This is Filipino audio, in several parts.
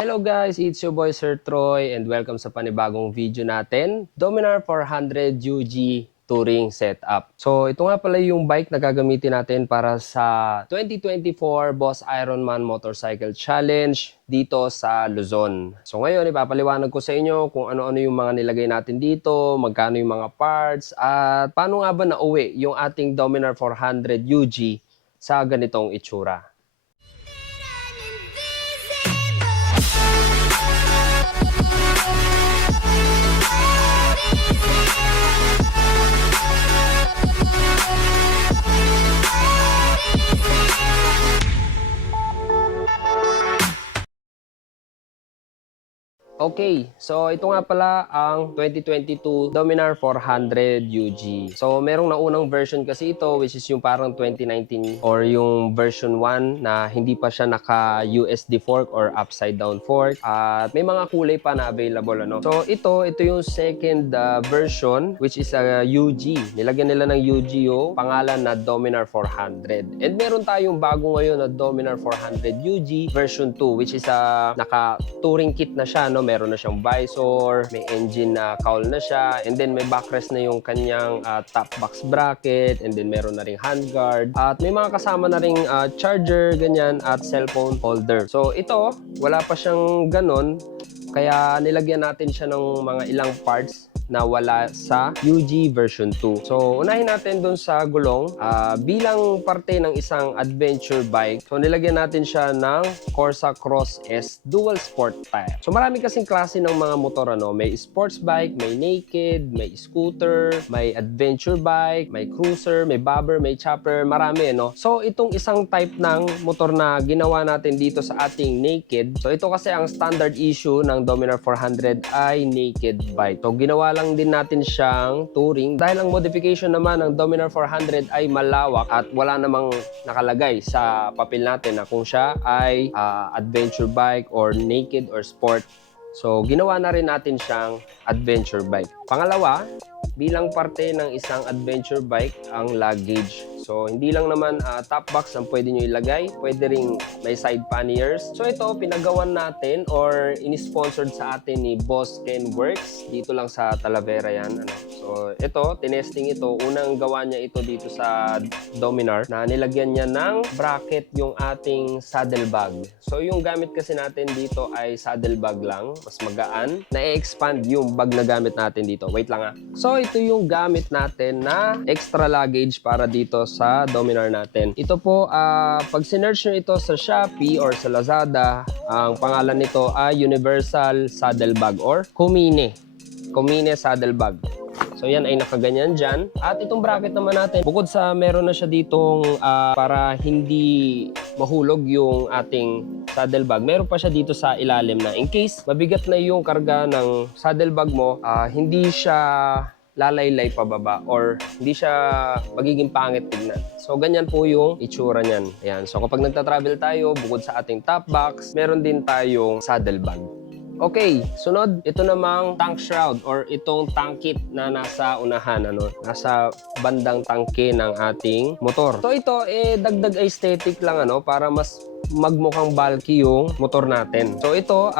Hello guys, it's your boy Sir Troy and welcome sa panibagong video natin, Dominar 400 UG Touring Setup. So ito nga pala yung bike na gagamitin natin para sa 2024 Boss Ironman Motorcycle Challenge dito sa Luzon. So ngayon ipapaliwanag ko sa inyo kung ano-ano yung mga nilagay natin dito, magkano yung mga parts, at paano nga ba nauwi yung ating Dominar 400 UG sa ganitong itsura. Okay, so ito nga pala ang 2022 Dominar 400 UG. So merong naunang version kasi ito which is yung parang 2019 or yung version 1 na hindi pa siya naka USD fork or upside down fork. At may mga kulay pa na available ano. So ito yung second version which is a UG. Nilagyan nila ng UG yung pangalan na Dominar 400. And meron tayong bago ngayon na Dominar 400 UG version 2 which is naka touring kit na siya no. Meron na siyang visor, may engine na cowl na siya, and then may backrest na yung kanyang top box bracket, and then meron na ring handguard, at may mga kasama na ring charger, ganyan, at cellphone holder. So ito, wala pa siyang ganon, kaya nilagyan natin siya ng mga ilang parts na wala sa UG version 2. So, unahin natin dun sa gulong. Bilang parte ng isang adventure bike, so nilagyan natin siya ng Corsa Cross S Dual Sport Tire. So, marami kasing klase ng mga motor, ano? May sports bike, may naked, may scooter, may adventure bike, may cruiser, may bobber, may chopper, marami, no? So, itong isang type ng motor na ginawa natin dito sa ating naked, so ito kasi ang standard issue ng Dominar 400 ay naked bike. So, ginawa lang din natin siyang touring dahil ang modification naman ng Dominar 400 ay malawak at wala namang nakalagay sa papel natin na kung siya ay adventure bike or naked or sport. So ginawa na rin natin siyang adventure bike. Pangalawa, bilang parte ng isang adventure bike ang luggage. So, hindi lang naman top box ang pwede nyo ilagay. Pwede ring may side panniers. So, ito, pinagawan natin or in-sponsored sa atin ni Boss Ken Works. Dito lang sa Talavera yan. Ano? So, ito, tinesting ito. Unang gawa niya ito dito sa Dominar na nilagyan niya ng bracket yung ating saddle bag. So, yung gamit kasi natin dito ay saddle bag lang. Mas magaan. Na-expand yung bag na gamit natin dito. Wait lang So, ito yung gamit natin na extra luggage para dito sa Dominar natin. Ito po, pag sinearch nyo ito sa Shopee or sa Lazada, ang pangalan nito ay Universal Saddle Bag or Kumine. Kumine Saddle Bag. So yan ay nakaganyan dyan. At itong bracket naman natin, bukod sa meron na siya ditong para hindi mahulog yung ating saddle bag, meron pa siya dito sa ilalim na in case mabigat na yung karga ng saddle bag mo, hindi siya lalaylay pababa or hindi siya magiging pangit tignan. So, ganyan po yung itsura niyan. Ayan. So, kapag nagta-travel tayo, bukod sa ating top box, meron din tayong saddle bag. Okay, sunod, ito namang tank shroud or itong tank kit na nasa unahan, nasa bandang tangke ng ating motor. So, ito, dagdag aesthetic lang, para mas magmukhang bulky yung motor natin. So ito,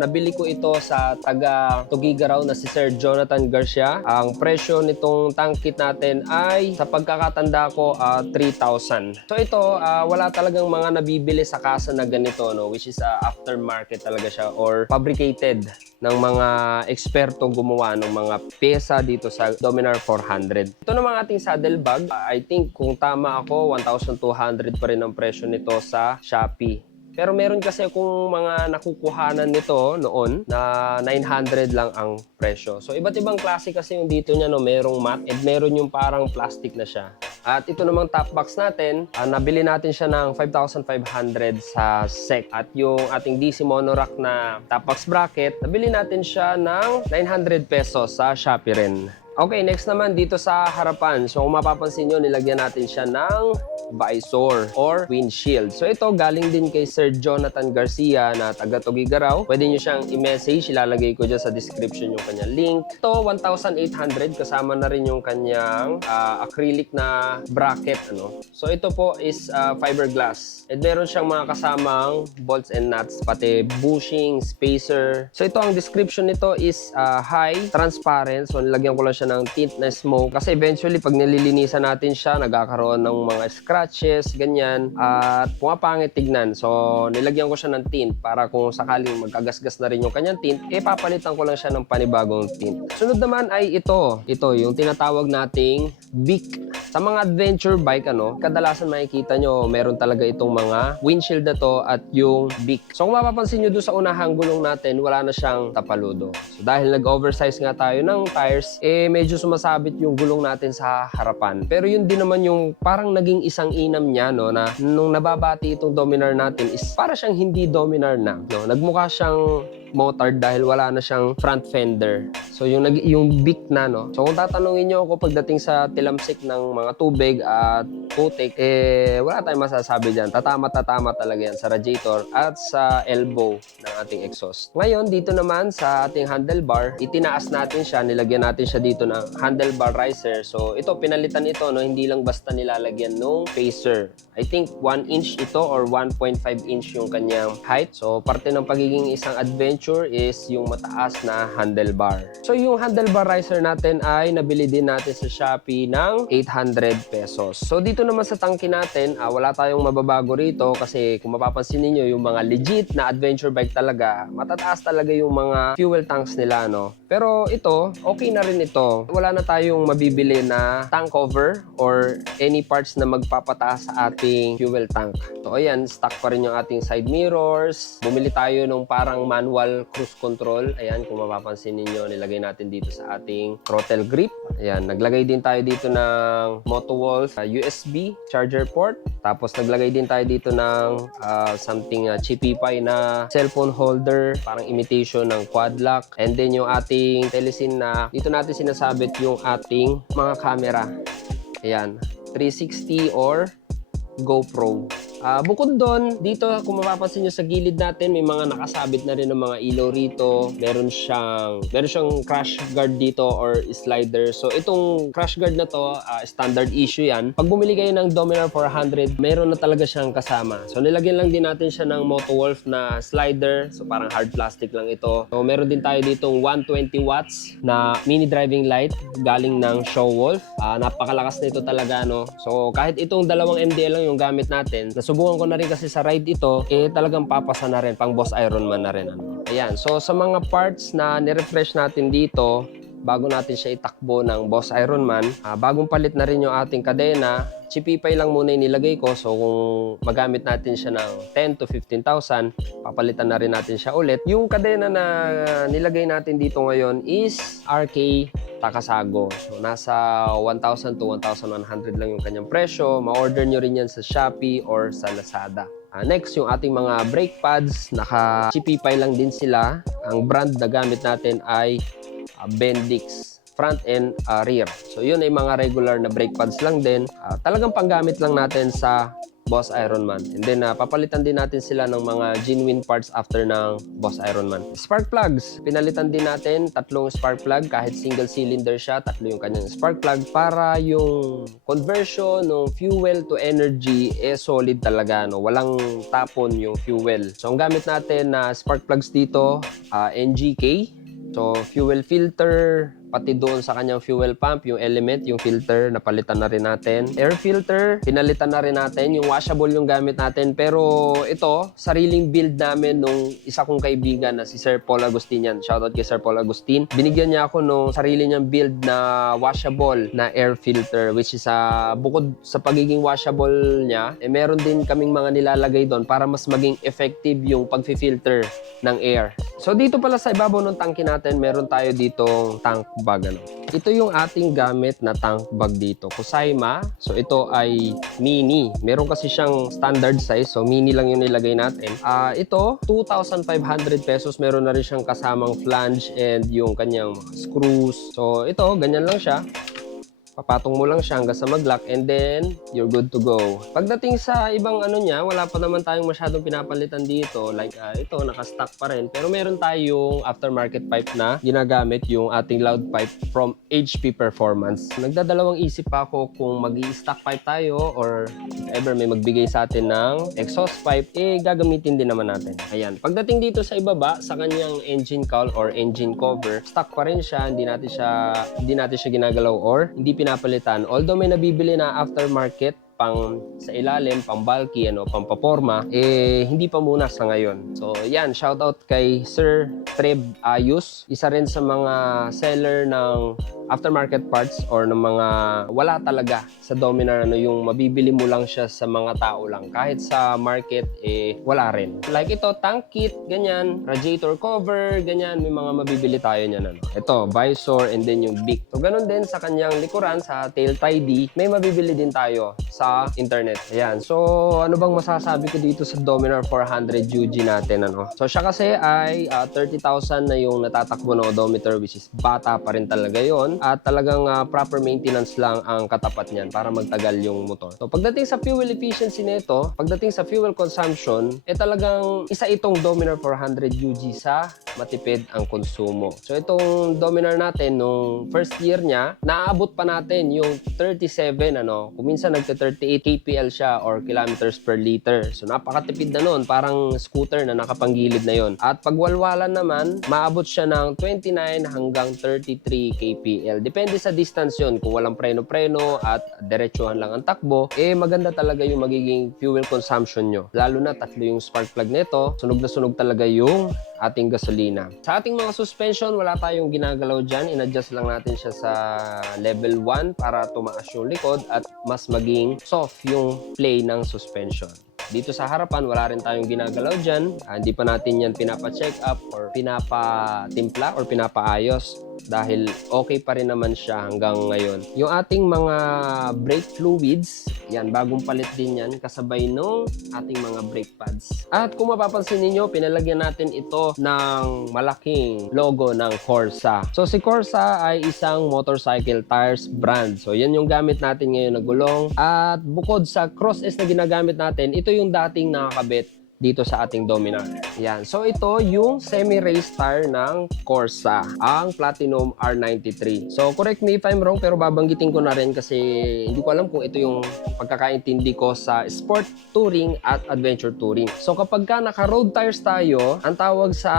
nabili ko ito sa taga Tugigaraw na si Sir Jonathan Garcia. Ang presyo nitong tank kit natin ay sa pagkakatanda ko 3,000. So ito, wala talagang mga nabibili sa kasa na ganito, which is aftermarket talaga siya or fabricated ng mga ekspertong gumawa ng mga pyesa dito sa Dominar 400. Ito naman ating saddle bag. I think kung tama ako, 1,200 pa rin ang presyo nito sa Shopee. Pero meron kasi akong mga nakukuhanan nito noon na 900 lang ang presyo. So iba't ibang klase kasi yung dito niya, merong matte and meron yung parang plastic na siya. At ito namang top box natin, nabili natin siya ng 5,500 sa SEC. At yung ating DC monorack na top box bracket, nabili natin siya ng 900 pesos sa Shopee rin. Okay, next naman dito sa harapan. So kung mapapansin nyo, nilagyan natin siya ng visor or windshield. So ito galing din kay Sir Jonathan Garcia na taga Tugigaraw. Pwede nyo siyang i-message, ilalagay ko dyan sa description yung kanyang link. Ito 1,800 kasama na rin yung kanyang acrylic na bracket. So ito po is fiberglass. At meron siyang mga kasamang bolts and nuts, pati bushing, spacer. So ito ang description nito is high, transparent. So nilagyan ko lang siya ng tint na smoke kasi eventually pag nililinisan natin siya nagkakaroon ng mga scratches, ganyan at pumapangit tignan. So nilagyan ko siya ng tint para kung sakaling magkagasgas na rin yung kanyang tint, papalitan ko lang siya ng panibagong tint. Sunod naman ay ito yung tinatawag nating Bic. Sa mga adventure bike, kadalasan makikita nyo, meron talaga itong mga windshield na to at yung Bic. So kung mapapansin nyo doon sa unahang gulong natin, wala na siyang tapaludo. So dahil nag-oversize nga tayo ng tires, medyo sumasabit yung gulong natin sa harapan. Pero yun din naman yung parang naging isang inam niya, na nung nababati itong Dominar natin is para siyang hindi Dominar na. Nagmukha siyang motard dahil wala na siyang front fender. So yung Bic na, So kung tatanungin nyo ako pagdating sa tilamsik ng mga tubig at putik, wala tayong masasabi dyan. Tatama talaga yan sa radiator at sa elbow ng ating exhaust. Ngayon, dito naman sa ating handlebar, itinaas natin siya, nilagyan natin siya dito ng handlebar riser. So ito, pinalitan ito, hindi lang basta nilalagyan ng spacer. I think 1 inch ito or 1.5 inch yung kanyang height. So parte ng pagiging isang adventure is yung mataas na handlebar. So yung handlebar riser natin ay nabili din natin sa Shopee ng 800 pesos. So dito naman sa tangke natin, wala tayong mababago rito kasi kung mapapansin niyo yung mga legit na adventure bike talaga, matataas talaga yung mga fuel tanks nila, Pero ito, okay na rin ito. Wala na tayong mabibili na tank cover or any parts na magpapataas sa ating fuel tank. So ayan, stock pa rin yung ating side mirrors. Bumili tayo ng parang manual cruise control. Ayan, kung mapapansin ninyo, nilagay natin dito sa ating throttle grip. Ayan, naglagay din tayo dito ng Motowolf USB charger port. Tapos naglagay din tayo dito ng something chippy pie na cellphone holder, parang imitation ng quad lock. And then yung ating telesin na dito natin sinasabit yung ating mga camera. Ayan, 360 or GoPro. Bukod doon, dito kung mapapansin nyo sa gilid natin, may mga nakasabit na rin ng mga ilaw rito. Meron siyang crash guard dito or slider. So itong crash guard na to, standard issue yan. Pag bumili kayo ng Dominar 400, meron na talaga siyang kasama. So nilagyan lang din natin siya ng Motowolf na slider. So parang hard plastic lang ito. So meron din tayo ditong 120 watts na mini driving light galing ng Showwolf. Napakalakas na ito talaga, So kahit itong dalawang MDL lang yung gamit natin, subukan ko na rin kasi sa ride ito, talagang papasa na rin, pang Boss Ironman na rin. Ayan, so sa mga parts na nirefresh natin dito, bago natin siya itakbo ng Boss Ironman, bagong palit na rin yung ating kadena. Chipipay lang muna yung nilagay ko. So kung magamit natin siya ng 10 to 15,000, papalitan na rin natin siya ulit. Yung kadena na nilagay natin dito ngayon is RK Takasago. So nasa 1,000 to 1,100 lang yung kanyang presyo. Ma-order nyo rin yan sa Shopee or sa Lazada. Next, yung ating mga brake pads, naka-chipipay lang din sila. Ang brand na gamit natin ay Bendix front and rear. So yun ay mga regular na brake pads lang din. Talagang panggamit lang natin sa Boss Ironman. And then papalitan din natin sila ng mga genuine parts after ng Boss Ironman. Spark plugs, pinalitan din natin 3 spark plug. Kahit single cylinder siya, 3 yung kanyang spark plug para yung conversion ng fuel to energy solid talaga, walang tapon yung fuel. So ang gamit natin na spark plugs dito, NGK. So fuel filter, pati doon sa kanyang fuel pump, yung element, yung filter, napalitan na rin natin. Air filter, pinalitan na rin natin. Yung washable yung gamit natin. Pero ito, sariling build namin nung isa kong kaibigan na si Sir Paul Agustinian. Shoutout kay Sir Paul Agustin. Binigyan niya ako nung sarili niyang build na washable na air filter, which is bukod sa pagiging washable niya, meron din kaming mga nilalagay doon para mas maging effective yung pag-filter ng air. So dito pala sa ibabaw ng tangke natin, meron tayo ditong tank bag. Ano. Ito yung ating gamit na tank bag dito. Kusaima. So ito ay mini. Meron kasi siyang standard size. So mini lang yung nilagay natin. Ito, 2,500 pesos. Meron na rin siyang kasamang flange and yung kanyang mga screws. So ito, ganyan lang siya. Papatong mo lang siya hanggang sa mag-lock and then you're good to go. Pagdating sa ibang ano niya, wala pa naman tayong masyadong pinapalitan dito. Like ito, naka-stock pa rin. Pero meron tayong aftermarket pipe na ginagamit yung ating loud pipe from HP Performance. Nagdadalawang isip pa ako kung mag-i-stock pipe tayo or if ever may magbigay sa atin ng exhaust pipe, gagamitin din naman natin. Ayan. Pagdating dito sa ibaba, sa kanyang engine cowl or engine cover, stock pa rin siya. Hindi natin siya ginagalaw or hindi pinapalitan. Although may nabibili na aftermarket pang sa ilalim, pang bulky, pang paporma, hindi pa muna sa ngayon. So, yan, shoutout kay Sir Treb Ayus. Isa rin sa mga seller ng aftermarket parts or ng mga wala talaga sa Dominar, yung mabibili mo lang siya sa mga tao lang. Kahit sa market, wala rin. Like ito, tank kit, ganyan, radiator cover, ganyan, may mga mabibili tayo niyan. Ito, visor, and then yung beak. So, ganun din sa kanyang likuran, sa tail tidy, may mabibili din tayo sa internet. Ayan. So, ano bang masasabi ko dito sa Dominar 400 UG natin, So, siya kasi ay 30,000 na yung natatakbo ng odometer, which is bata pa rin talaga yon. At talagang proper maintenance lang ang katapat niyan para magtagal yung motor. So, pagdating sa fuel efficiency nito, pagdating sa fuel consumption, talagang isa itong Dominar 400 UG sa matipid ang konsumo. So, itong Dominar natin, nung first year niya, naaabot pa natin yung 37, Kung minsan nagte-38 kpl siya or kilometers per liter. So, napakatipid na nun. Parang scooter na nakapanggilid na yon. At pagwalwalan naman, maabot siya ng 29 hanggang 33 kpl. Depende sa distance yon. Kung walang preno-preno at diretsuhan lang ang takbo, maganda talaga yung magiging fuel consumption nyo. Lalo na tatlo yung spark plug nito. Sunog na sunog talaga yung ating gasolina. Sa ating mga suspension, wala tayong ginagalaw dyan. In-adjust lang natin siya sa level 1 para tumaas yung likod at mas maging soft yung play ng suspension. Dito sa harapan, wala rin tayong ginagalaw dyan. Hindi pa natin yan pinapa-check up or pinapa-timpla or pinapaayos dahil okay pa rin naman siya hanggang ngayon. Yung ating mga brake fluids, yan, bagong palit din yan kasabay nung ating mga brake pads. At kung mapapansin niyo, pinalagyan natin ito ng malaking logo ng Corsa. So si Corsa ay isang motorcycle tires brand. So yan yung gamit natin ngayon na gulong. At bukod sa Cross S na ginagamit natin, ito yung dating nakakabit dito sa ating Dominar. Yan. So ito yung semi-race tire ng Corsa, ang Platinum R93. So correct me if I'm wrong, pero babanggitin ko na rin kasi hindi ko alam kung ito yung pagkakaintindi ko sa sport touring at adventure touring. So kapag ka naka-road tires tayo, ang tawag sa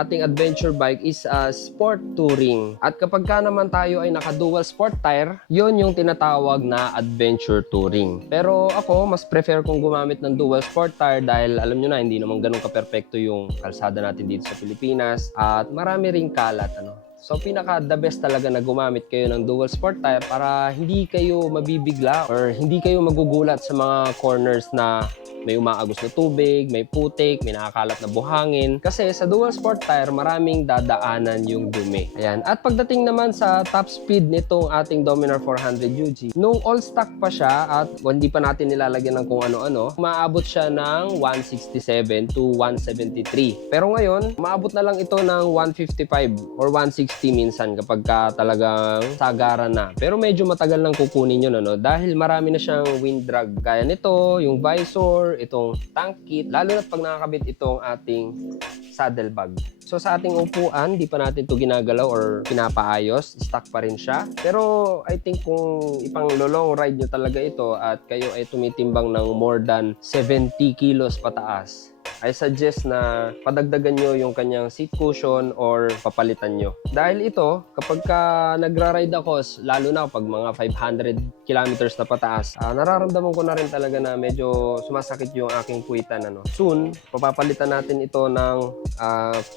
ating adventure bike is sport touring. At kapag ka naman tayo ay naka-dual sport tire, yon yung tinatawag na adventure touring. Pero ako, mas prefer kong gumamit ng dual sport tire dahil alam nyo na, hindi naman ganun ka-perfecto yung kalsada natin dito sa Pilipinas at marami ring kalat. So, the best talaga na gumamit kayo ng dual sport tire para hindi kayo mabibigla or hindi kayo magugulat sa mga corners na may umaagos na tubig, may putik, may nakakalat na buhangin. Kasi sa dual sport tire, maraming dadaanan yung dumi. Ayan. At pagdating naman sa top speed nitong ating Dominar 400 UG, nung all stock pa siya at hindi pa natin nilalagyan ng kung ano-ano, maabot siya ng 167 to 173. Pero ngayon, maabot na lang ito ng 155 or 160 minsan kapag ka talagang sagaran na. Pero medyo matagal nang kukunin yun, dahil marami na siyang wind drag. Gaya nito, yung visor, itong tank kit, lalo na pag nakakabit itong ating saddle bag. So sa ating upuan, di pa natin ito ginagalaw or pinapaayos, stock pa rin siya. Pero I think kung ipang long ride nyo talaga ito at kayo ay tumitimbang ng more than 70 kilos pataas, I suggest na padagdagan nyo yung kanyang seat cushion or papalitan nyo. Dahil ito, kapag ka nagra-ride ako, lalo na pag mga 500 kilometers na pataas, nararamdaman ko na rin talaga na medyo sumasakit yung aking puwitan. Soon, papapalitan natin ito ng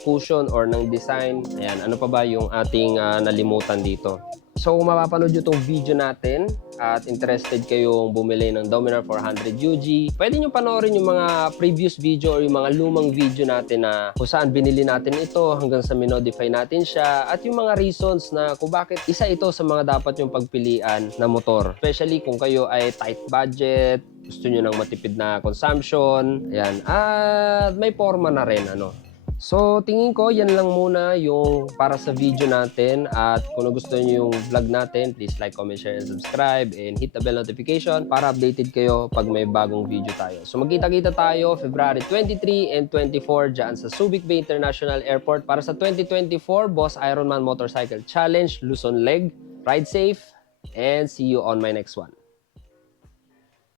cushion or ng design. Ayan, ano pa ba yung ating nalimutan dito? So kung mapapanood nyo itong video natin at interested kayong bumili ng Dominar 400 UG, pwede nyo panoorin yung mga previous video or yung mga lumang video natin na kung saan binili natin ito hanggang sa minodify natin siya at yung mga reasons na kung bakit isa ito sa mga dapat yung pagpilian na motor. Especially kung kayo ay tight budget, gusto nyo ng matipid na consumption, ayan, at may forma na rin, ano. So, tingin ko, yan lang muna yung para sa video natin. At kung nagustuhan nyo yung vlog natin, please like, comment, share, and subscribe. And hit the bell notification para updated kayo pag may bagong video tayo. So, magkita-kita tayo February 23 and 24 dyan sa Subic Bay International Airport para sa 2024 Boss Ironman Motorcycle Challenge Luzon Leg. Ride safe and see you on my next one.